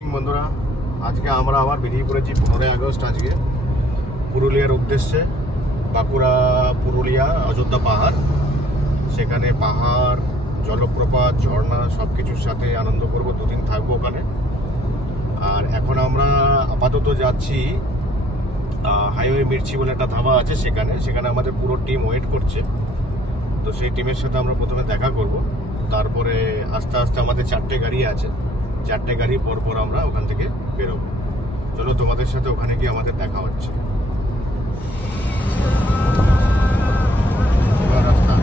বন্ধুরা, আজকে আমরা আবার বেরিয়ে পড়েছি 15 আগস্ট আজকে পুরুলিয়ার উদ্দেশ্যে। বাঁকুড়া পুরুলিয়া অযোধ্যা পাহাড়, সেখানে পাহাড়, জলপ্রপাত, ঝর্ণা সব কিছুর সাথে আনন্দ করব। দুদিন থাকবো ওখানে। আর এখন আমরা আপাতত যাচ্ছি হাইওয়ে মির্চি বলে একটা ধাবা আছে, সেখানে আমাদের পুরো টিম ওয়েট করছে। তো সেই টিমের সাথে আমরা প্রথমে দেখা করব, তারপরে আস্তে আস্তে আমাদের 4টে গাড়ি আছে, 4টে গাড়ি পর আমরা ওখান থেকে বেরোবো। চলো তোমাদের সাথে ওখানে গিয়ে আমাদের দেখা হচ্ছে। রাস্তা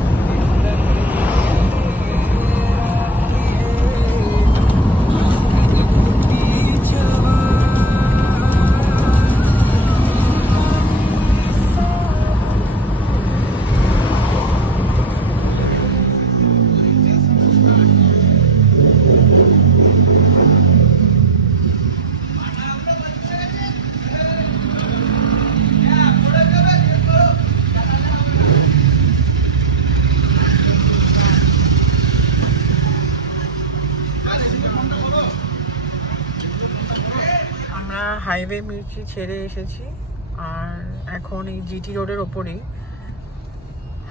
হাইওয়ে মির্চি ছেড়ে এসেছি আর এখন এই জিটি রোডের ওপরেই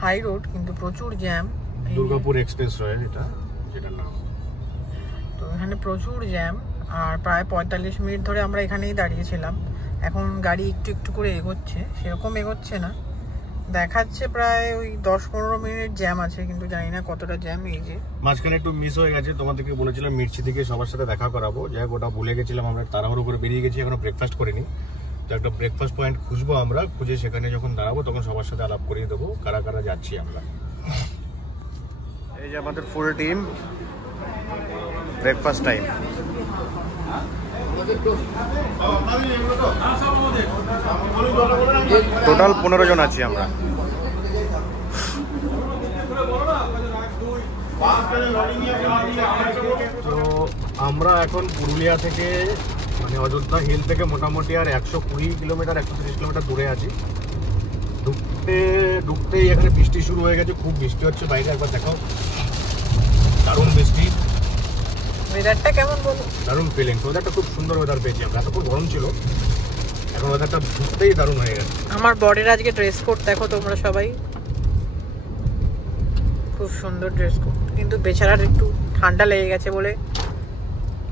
হাই রোড, কিন্তু প্রচুর জ্যাম। দুর্গাপুর এক্সপ্রেস রয়েল যেটা নাম। তো এখানে প্রচুর জ্যাম আর প্রায় 45 মিনিট ধরে আমরা এখানেই দাঁড়িয়েছিলাম। এখন গাড়ি একটু একটু করে এগোচ্ছে, সেরকম এগোচ্ছে না, দেখাচ্ছে প্রায় ওই 10-15 মিনিট জ্যাম আছে, কিন্তু জানি না কতটা জ্যাম। এই যে মাঝখানে একটু মিস হয়ে গেছে, তোমাদেরকে বলেছিলাম মির্চি থেকে সবার সাথে দেখা করাবো, যাই হোক ওটা ভুলে গেছিলাম। আমরা তাড়াহুড়ো করে বেরিয়ে গেছি, এখনো ব্রেকফাস্ট করিনি। তো একটা ব্রেকফাস্ট পয়েন্ট খুঁজবো আমরা, খুঁজে সেখানে যখন দাঁড়াবো তখন সবার সাথে আলাপ করিয়ে দেবো কারা কারা যাচ্ছি আমরা। এই যে আমাদের full team, breakfast time. Total 15 জন আছি আমরা। তো আমরা এখন পুরুলিয়া থেকে মানে অযোধ্যা হিল থেকে মোটামুটি আর 120 কিলোমিটার 130 কিলোমিটার দূরে আছি। ঢুকতেই এখানে বৃষ্টি শুরু হয়ে গেছে, খুব বৃষ্টি হচ্ছে বাইরে, একবার দেখো, দারুণ বৃষ্টি। ওয়েদারটা কেমন বলো? দারুণ ফিলিংস, ওয়েদারটা খুব সুন্দর ওয়েদার পেয়েছি আমরা। এতক্ষণ গরম ছিল, এখন ওয়েদারটা ঢুকতেই দারুণ হয়ে গেছে। আমার বরের আজকে ড্রেস কোড দেখো তোমরা সবাই, খুব সুন্দর ড্রেস কোড, কিন্তু বেচারার একটু ঠান্ডা লেগে গেছে বলে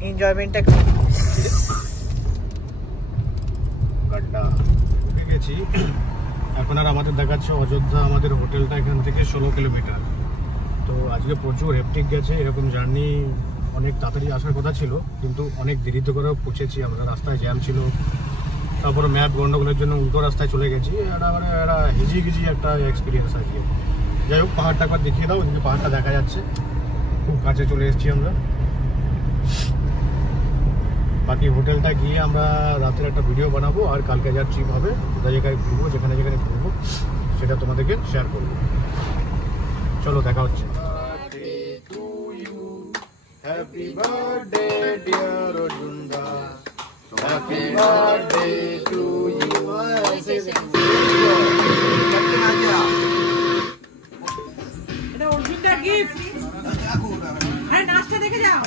এনজয়মেন্টটা গাড্ডা উঠে গেছি। এখন আর আমাদের দেখাচ্ছে অযোধ্যা, আমাদের হোটেলটা এখান থেকে 16 কিলোমিটার। তো আজকে প্রচুর হেপটিক গেছে, এরকম জার্নি অনেক তাড়াতাড়ি আসার কথা ছিল, কিন্তু অনেক দেরিতে করেও পৌঁছেছি আমরা। রাস্তায় জ্যাম ছিল, তারপরে ম্যাপ গন্ডগোলের জন্য উল্টো রাস্তায় চলে গেছি। একটা হিজি একটা এক্সপিরিয়েন্স আজকে। যাই হোক, পাহাড়টা একবার দেখিয়ে দাও, কিন্তু পাহাড়টা দেখা যাচ্ছে, খুব কাছে চলে এসেছি আমরা। বাকি হোটেলটা গিয়ে আমরা রাতের একটা ভিডিও বানাবো, আর কালকে যা ট্রিপ হবে, কোথায় জায়গায় ঘুরবো, যেখানে ঘুরবো সেটা তোমাদেরকে শেয়ার করবো। চলো দেখা হচ্ছে। Happy birthday dear Arjunda, happy birthday to you. এটা অর্জুনদার গিফট। আরে নাচটা দেখে যাও।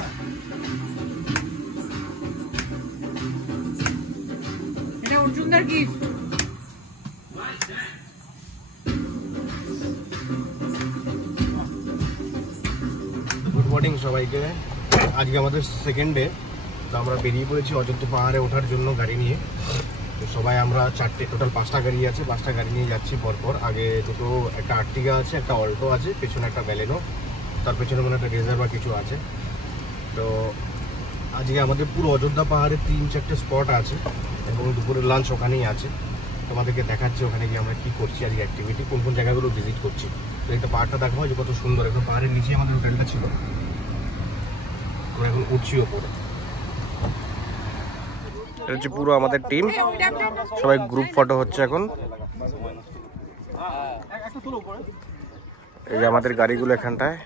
এটা অর্জুনদার গিফট। গুড মর্নিং সবাইকে। আজকে আমাদের সেকেন্ড ডে। তো আমরা বেরিয়ে পড়েছি অযোধ্যা পাহাড়ে ওঠার জন্য গাড়ি নিয়ে। তো সবাই আমরা টোটাল 5টা গাড়ি আছে, 5টা গাড়ি নিয়ে যাচ্ছি পরপর। আগে দুটো, একটা আর্টিগা আছে, একটা অল্টো আছে, পেছনে একটা ব্যালেনো, তার পেছনে মনে একটা রেজার বা কিছু আছে। তো আজকে আমাদের পুরো অযোধ্যা পাহাড়ে 3-4টে স্পট আছে, এবং দুপুরের লাঞ্চ ওখানেই আছে। তোমাদেরকে দেখাচ্ছি ওখানে গিয়ে আমরা কী করছি, আজকে অ্যাক্টিভিটি কোন কোন জায়গাগুলো ভিজিট করছি। তো একটা পাহাড়টা দেখা হয় যে কত সুন্দর, একদম পাহাড়ের নিচে আমাদের হোটেলটা ছিল। আমরা এখন উঠছি ওপরে। এটা হচ্ছে পুরো আমাদের টিম, সবাই গ্রুপ ফটো হচ্ছে এখন। এই যে আমাদের গাড়িগুলো এখানটায়।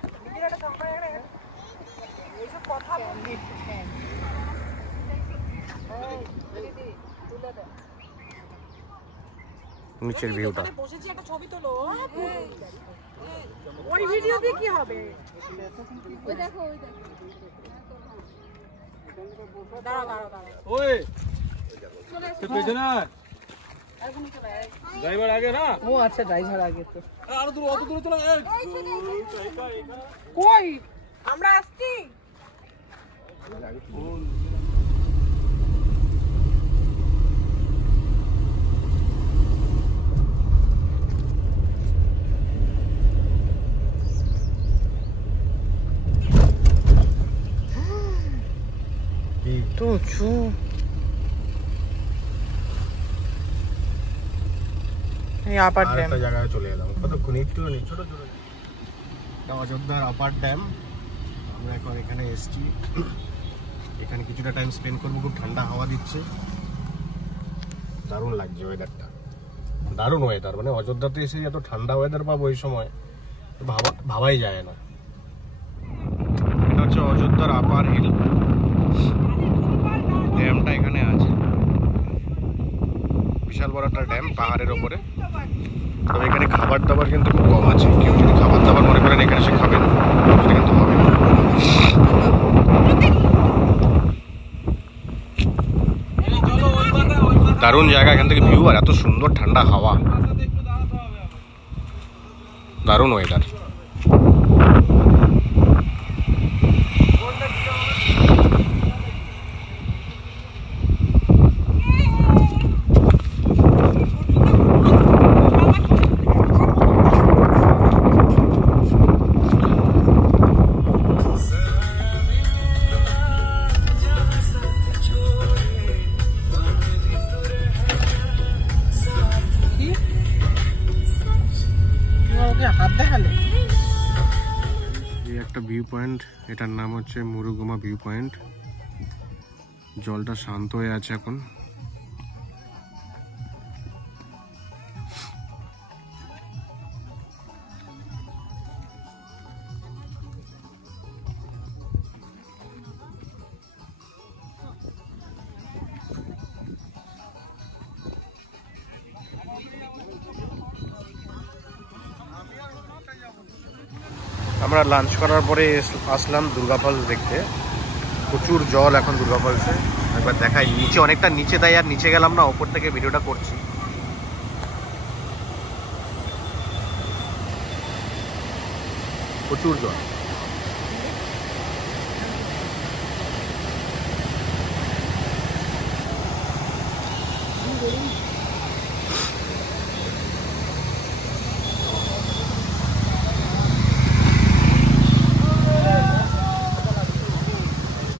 নিচের ভিউটা। বসেছি একটা ছবি তোলো। ওই ভিডিও দিয়ে কি হবে? ওই দেখো ওই পেছনে ড্রাইভার আগে না। ও আচ্ছা, ড্রাইভার আগে তো। আরো দূর, অত দূরে চলে। কই আমরা আসছি। তো উঁচু। আপার ড্যাম একটা জায়গায় চলে এলাম, কতক্ষণ একটু নেই, ছোট ছোট অযোধ্যার আপার ড্যাম। আমরা এখন এখানে এসছি, এখানে কিছুটা টাইম স্পেন্ড করবো। খুব ঠান্ডা হাওয়া দিচ্ছে, দারুণ লাগছে ওয়েদারটা, দারুণ ওয়েদার। মানে অযোধ্যাতে এসে এত ঠান্ডা ওয়েদার পাবো এই সময় ভাবাই যায় না। এটা হচ্ছে অযোধ্যার আপার হিল, ড্যামটা এখানে আছে, বিশাল বড় একটা ড্যাম পাহাড়ের ওপরে। তবে এখানে খাবার দাবার কিন্তু খুব কম আছে, কেউ যদি খাবার দাবার মনে করেন এখানে এসে খাবেন সেটা কিন্তু হবে না। দারুণ জায়গা, এখান থেকে ভিউ আর এত সুন্দর ঠান্ডা হাওয়া, দারুণ ওয়েদার। হাত দেখালে এই একটা ভিউ পয়েন্ট, এটার নাম হচ্ছে মুরুগুমা ভিউ পয়েন্ট। জলটা শান্ত হয়ে আছে এখন। আমরা লাঞ্চ করার পরে আসলাম দুর্গা ফলস দেখতে। প্রচুর জল এখন দুর্গা ফলসে, একবার দেখাই। নিচে অনেকটা নিচে, তাই আর নিচে গেলাম না, ওপর থেকে ভিডিওটা করছি। প্রচুর জল।